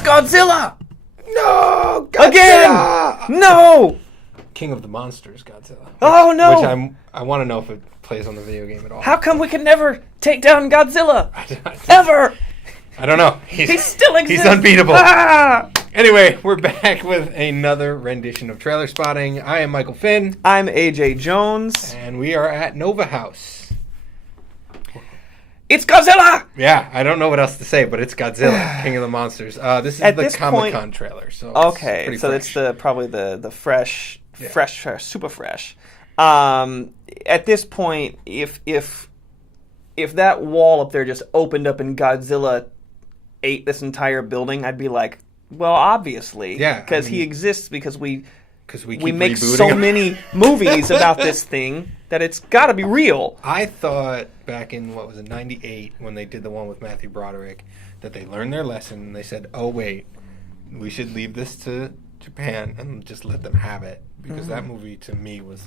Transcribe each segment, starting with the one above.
It's Godzilla! No! Godzilla! Again! No! King of the Monsters, Godzilla. Oh, no! Which I want to know if it plays on the video game at all. How come we can never take down Godzilla? I Ever! I don't know. He still exists! He's unbeatable. Ah! Anyway, we're back with another rendition of Trailerspotting. I am Michael Finn. I'm AJ Jones. And we are at Nova House. It's Godzilla! Yeah, I don't know what else to say, but it's Godzilla, King of the Monsters. This is the Comic-Con trailer. So okay, so fresh. it's probably the fresh, super fresh. At this point, if that wall up there just opened up and Godzilla ate this entire building, I'd be like, well, obviously, because he exists because we make so many movies about this thing that it's got to be real. I thought back in, what was it, 98, when they did the one with Matthew Broderick, that they learned their lesson and they said, oh, wait, we should leave this to Japan and just let them have it. Because that movie, to me, was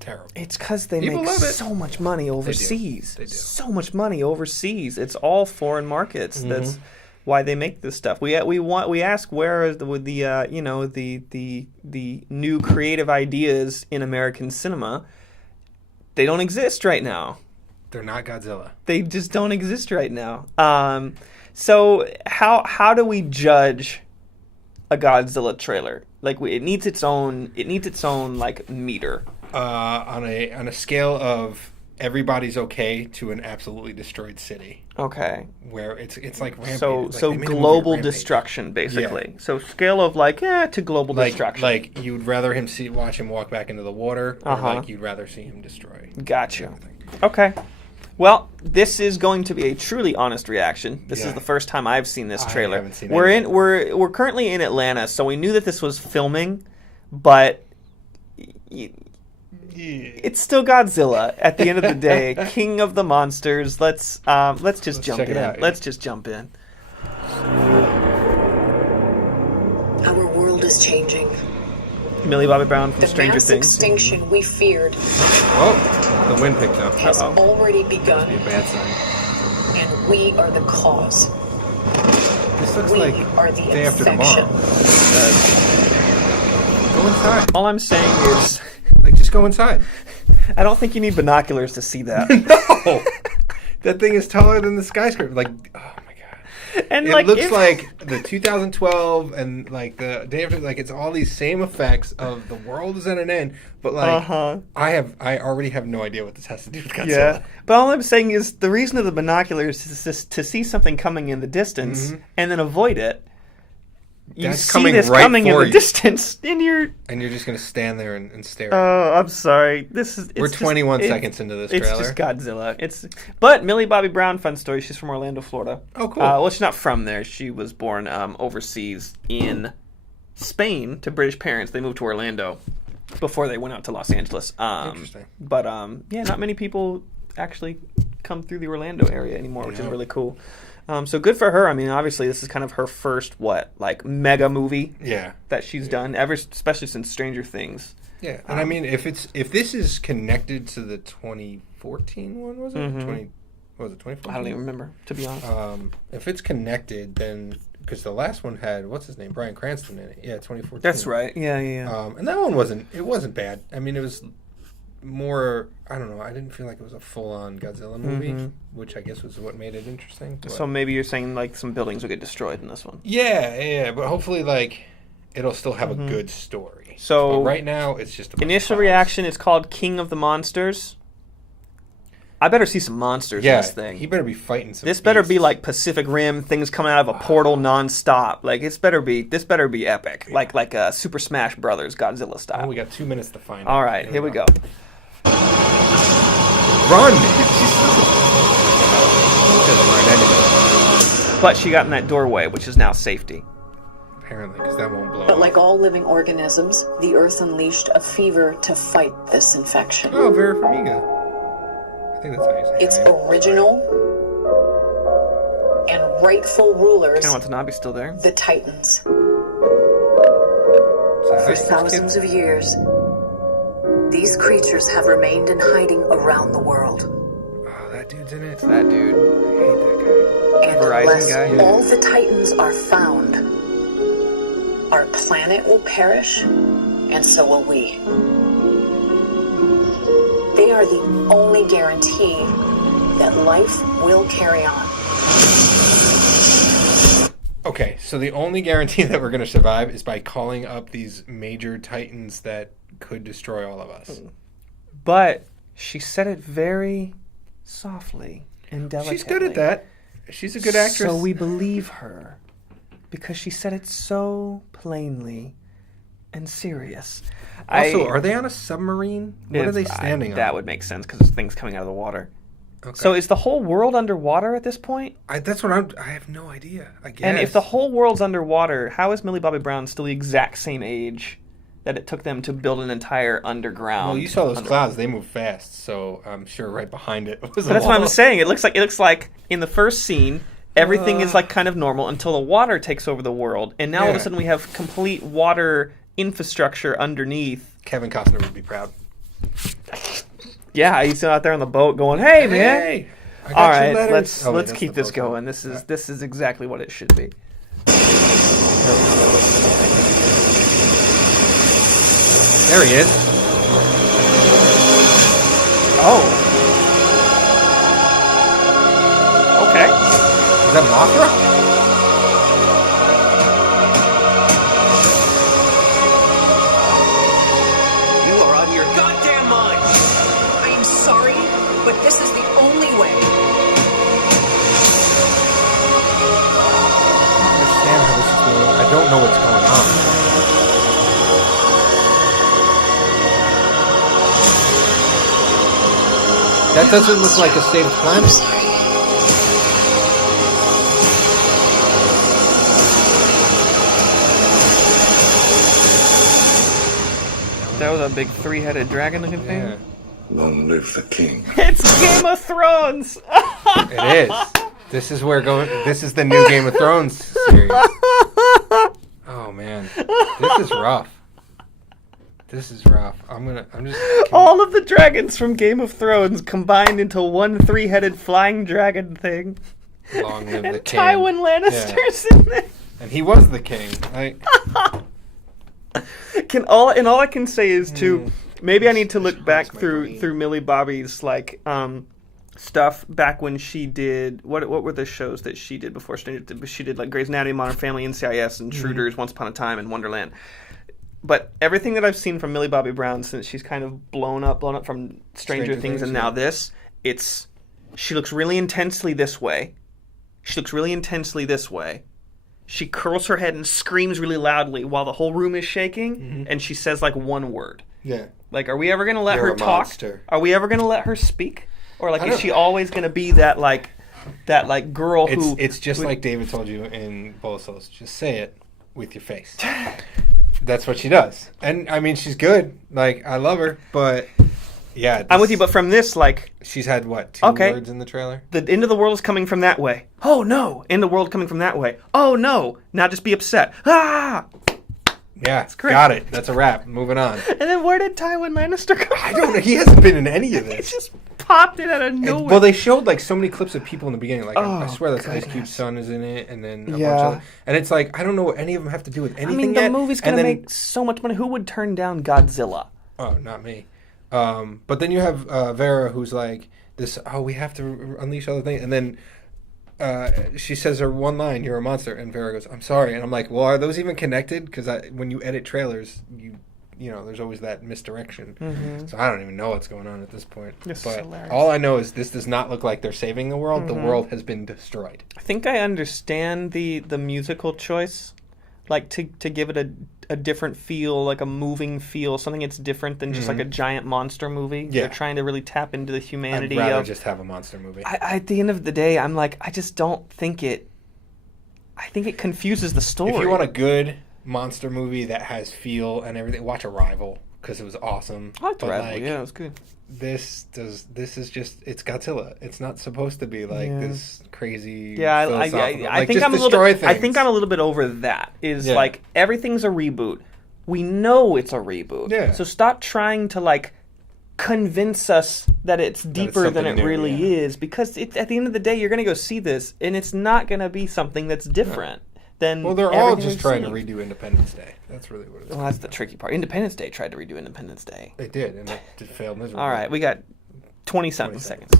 terrible. It's because they make so much money overseas. They do. So much money overseas. It's all foreign markets. Mm-hmm. That's why they make this stuff. We ask where is the new creative ideas in American cinema. They don't exist right now. They're not Godzilla. They just don't exist right now. So how do we judge a Godzilla trailer? Like it needs its own like meter. On a scale of everybody's okay to an absolutely destroyed city. Okay. Where it's like Rampage. So global destruction, basically. Yeah. So scale of to global destruction. Like you'd rather watch him walk back into the water, or like you'd rather see him destroy. Gotcha. Everything. Okay. Well, this is going to be a truly honest reaction. This is the first time I've seen this trailer. I haven't seen it. We're currently in Atlanta, so we knew that this was filming, but it's still Godzilla at the end of the day. King of the Monsters. Let's just jump in. Let's just jump in. Our world is changing. Millie Bobby Brown from Stranger Things. The mass extinction we feared. Oh, the wind picked up. Has already begun. Must be a bad sign. And we are the cause. This looks we like are the day after infection. tomorrow. Go inside. All I'm saying is, just go inside. I don't think you need binoculars to see that. No, that thing is taller than the skyscraper. Like, oh my god! And it looks like the 2012 and like the day after. Like it's all these same effects of the world is at an end. But like, I already have no idea what this has to do with Godzilla. Yeah, but all I'm saying is the reason of the binoculars is to see something coming in the distance and then avoid it. You That's see coming this right coming for in the you. distance, and you're just gonna stand there and stare. Oh, I'm sorry. We're 21 seconds into this trailer. It's just Godzilla. But Millie Bobby Brown, fun story. She's from Orlando, Florida. Oh, cool. Well, she's not from there. She was born overseas in Spain to British parents. They moved to Orlando before they went out to Los Angeles. Interesting. But not many people actually come through the Orlando area anymore, which is really cool. So good for her. I mean, obviously, this is kind of her first mega movie that she's done, especially since Stranger Things. Yeah, and I mean, if this is connected to the 2014 one, was it? What was it, 2014? I don't even remember, to be honest. If it's connected, then because the last one had what's his name, Bryan Cranston in it. Yeah, 2014. That's right. Yeah. And that one wasn't bad. I mean, it was more, I don't know, I didn't feel like it was a full-on Godzilla movie, which I guess was what made it interesting. But so maybe you're saying like some buildings will get destroyed in this one. Yeah, but hopefully like it'll still have a good story. So but right now it's just a initial reaction is called King of the Monsters. I better see some monsters in this thing. He better be fighting some This better be like Pacific Rim, things coming out of a portal nonstop. Like this better be epic. Yeah. Like a Super Smash Brothers Godzilla style. Oh, we got 2 minutes to find All right, here we go. Run! But she got in that doorway, which is now safety. Apparently, because that won't blow But up. like all living organisms, the Earth unleashed a fever to fight this infection. Oh, Vera Farmiga. I think that's how you say it. Its original and rightful rulers, Ken Watanabe's still there. the Titans. So For thousands of years, these creatures have remained in hiding around the world. Oh, that dude's in it. It's that dude. I hate that guy. And Verizon unless guy? all the Titans are found, our planet will perish, and so will we. They are the only guarantee that life will carry on. Okay, so the only guarantee that we're going to survive is by calling up these major titans that could destroy all of us. But she said it very softly and delicately. She's good at that. She's a good actress. So we believe her because she said it so plainly and serious. Also, are they on a submarine? What are they standing on? That would make sense because there's things coming out of the water. Okay. So is the whole world underwater at this point? That's what I have no idea, I guess. And if the whole world's underwater, how is Millie Bobby Brown still the exact same age that it took them to build an entire underground? Well, you saw those clouds; they move fast, so I'm sure right behind it was. But that's what I'm saying. It looks like in the first scene, everything is like kind of normal until the water takes over the world, and now all of a sudden we have complete water infrastructure underneath. Kevin Costner would be proud. Yeah, he's out there on the boat going, "Hey, man! Hey, I got all your right, letters." let's keep this going. This is exactly what it should be." There he is. Oh. Okay. Is that Mothra? But this is the only way. I don't know what's going on. That doesn't look like a saved planet. That was a big three-headed dragon-looking thing? Long live the king. It's Game of Thrones! It is. This is the new Game of Thrones series. Oh man. This is rough. All of the dragons from Game of Thrones combined into one three-headed flying dragon thing. Long live the king. Tywin Lannister's in there. And he was the king. All I can say is maybe I need to look back through Millie Bobby's stuff back when she did what were the shows that she did before she did like Grey's Anatomy, Modern Family, NCIS, and Intruders, Once Upon a Time, and Wonderland. But everything that I've seen from Millie Bobby Brown since she's kind of blown up from Stranger Things and now this, she looks really intensely this way. She curls her head and screams really loudly while the whole room is shaking, and she says like one word. Yeah. Like, are we ever going to let her talk? Monster. Are we ever going to let her speak? Or like, is she always going to be that girl who? It's just like David told you in Bowl of Souls. Just say it with your face. That's what she does, and I mean, she's good. Like, I love her, but yeah, I'm with you. But from this, like, she's had what 2 words in the trailer? The end of the world is coming from that way. Oh no! End of the world coming from that way. Oh no! Now just be upset. Ah! Yeah, got it. That's a wrap. Moving on. And then where did Tywin Lannister come from? I don't know. He hasn't been in any of this. He just popped it out of nowhere. Well, they showed like so many clips of people in the beginning. Like, I swear that's Ice Cube's son is in it, and then a bunch of. And it's like, I don't know what any of them have to do with anything. I mean, the movie's gonna make so much money. Who would turn down Godzilla? Oh, not me. But then you have Vera, who's like this. Oh, we have to unleash other things, and then. She says her one line, "You're a monster," and Vera goes, "I'm sorry," and I'm like, "Well, are those even connected?" Because when you edit trailers, you know, there's always that misdirection. Mm-hmm. So I don't even know what's going on at this point. It's but hilarious. All I know is this does not look like they're saving the world. Mm-hmm. The world has been destroyed. I think I understand the musical choice, like to give it a different feel, like a moving feel, something that's different than just like a giant monster movie. Yeah. They're trying to really tap into the humanity. I'd rather just have a monster movie. At the end of the day, I'm like, I just don't think it. I think it confuses the story. If you want a good monster movie that has feel and everything, watch Arrival because it was awesome. I liked Arrival. Yeah, it was good. This is just, it's Godzilla. It's not supposed to be like this crazy. Yeah, I think I'm a little bit over that. Like, everything's a reboot. We know it's a reboot. Yeah. So stop trying to like convince us that it's deeper than it really is, because at the end of the day, you're gonna go see this and it's not gonna be something that's different. then Well, they're all everything just we've trying to seen. redo Independence Day. That's really what it is. Well, that's the tricky part. Independence Day tried to redo Independence Day. They did, and it just failed miserably. All right, we got 20-something 20 seconds.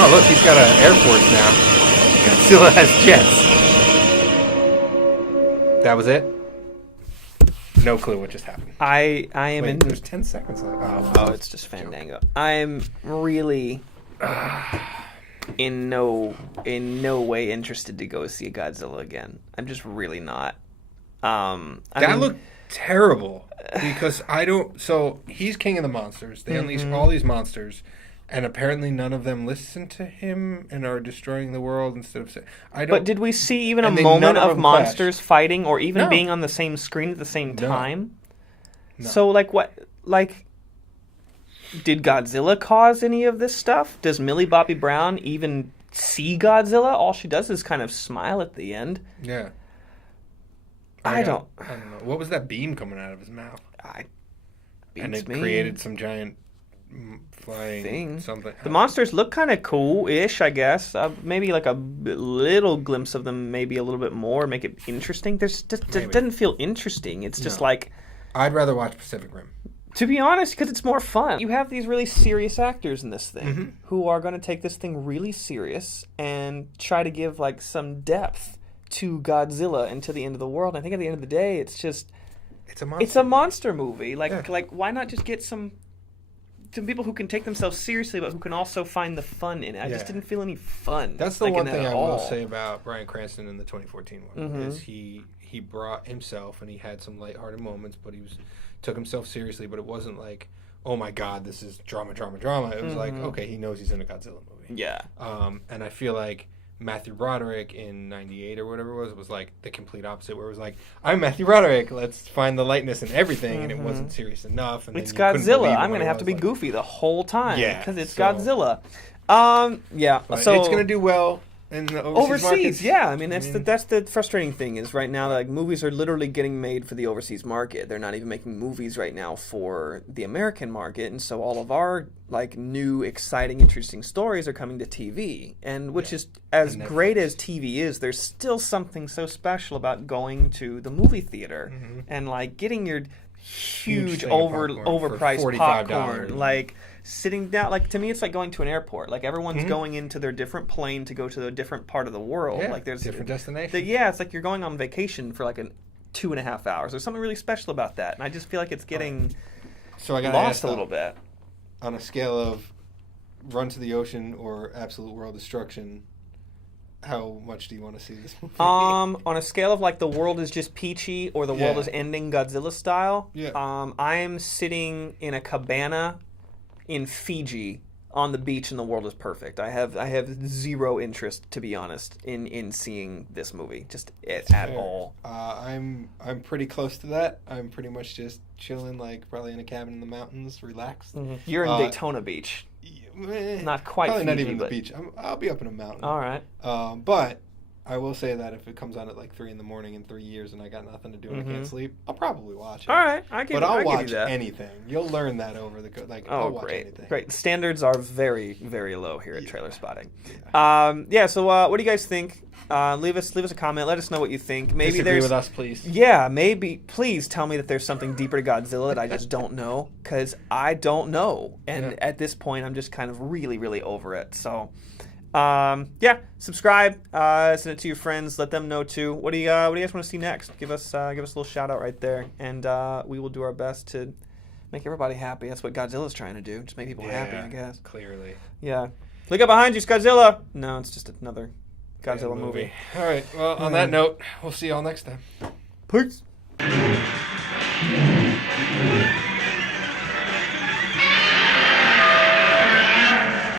Oh, look, he's got an Air Force now. Godzilla has jets. That was it? No clue what just happened. I am Wait, in. there's 10 seconds left. Oh, it's just Fandango. I'm really in no way interested to go see Godzilla again. I'm just really not. That looked terrible because I don't. So he's king of the monsters. They unleash all these monsters, and apparently none of them listen to him and are destroying the world instead of. I don't. But did we see even a And moment none of of them monsters fighting, or even No. being on the same screen at the same No. time? No. So like what? Like, did Godzilla cause any of this stuff? Does Millie Bobby Brown even see Godzilla? All she does is kind of smile at the end. Yeah. I don't know. What was that beam coming out of his mouth? And beats it me. created some giant flying Thing. something. The monsters look kind of cool-ish, I guess. Maybe like a little glimpse of them, maybe a little bit more, make it interesting. There's just it Maybe. doesn't feel interesting. It's just No. like, I'd rather watch Pacific Rim. to be honest, because it's more fun. You have these really serious actors in this thing Mm-hmm. who are going to take this thing really serious and try to give like some depth to Godzilla and to the end of the world. I think at the end of the day, it's just It's a monster. it's a monster movie. Like Yeah. like why not just get some people who can take themselves seriously but who can also find the fun in it. I just Yeah. didn't feel any fun. That's the like, one in it thing at I will all. say about Bryan Cranston in the 2014 one Mm-hmm. is he brought himself and he had some lighthearted moments, but he took himself seriously. But it wasn't like, oh my god, this is drama. It was like, okay, he knows he's in a Godzilla movie. Yeah. And I feel like Matthew Broderick in '98 or whatever it was like the complete opposite, where it was like, I'm Matthew Broderick, let's find the lightness in everything, and it wasn't serious enough. And It's then you couldn't believe Godzilla. it I'm when gonna it have to was, be like- goofy the whole time Yeah, because it's so- Godzilla. Yeah. But So it's gonna do well in the overseas markets. yeah. I mean, that's the frustrating thing is right now, like movies are literally getting made for the overseas market. They're not even making movies right now for the American market, and so all of our like new, exciting, interesting stories are coming to TV. And which is as And great Netflix. as TV is, there's still something so special about going to the movie theater and like getting your huge thing of popcorn for overpriced $45. popcorn, like sitting down. Like to me, it's like going to an airport. Like everyone's going into their different plane to go to a different part of the world. Yeah, Like there's different destination. yeah, it's like you're going on vacation for like 2.5 hours. There's something really special about that, and I just feel like it's getting So I got lost a little bit. On a scale of Run to the Ocean or Absolute World Destruction, how much do you want to see this movie? On a scale of like the world is just peachy or the world Yeah. is ending Godzilla style, Yeah. I am sitting in a cabana in Fiji on the beach and the world is perfect. I have zero interest, to be honest, in seeing this movie just at Fair. all. I'm pretty close to that. I'm pretty much just chilling, like probably in a cabin in the mountains, relaxed. You're in Uh, Daytona Beach. Not quite Probably not Fiji, even but- the beach. I'll be up in a mountain. All right. But I will say that if it comes on at like 3 a.m. in 3 years and I got nothing to do and I can't sleep, I'll probably watch it. All right. I give But I'll give watch you that. anything. You'll learn that over the I'll Oh, watch great. anything. Great. The standards are very, very low here at Trailer Spotting. So what do you guys think? Leave us a comment. Let us know what you think. Maybe Disagree there's with us, please. Yeah, maybe. Please tell me that there's something deeper to Godzilla that I just don't know, because I don't know. And Yeah. at this point, I'm just kind of really, really over it. So, subscribe. Send it to your friends. Let them know too. What do you guys want to see next? Give us a little shout out right there, and we will do our best to make everybody happy. That's what Godzilla's trying to do. Just make people happy, I guess. Clearly. Yeah. Look up behind you, it's Godzilla. No, it's just another Godzilla Bad movie. All right. Well, on that note, we'll see y'all next time. Peace.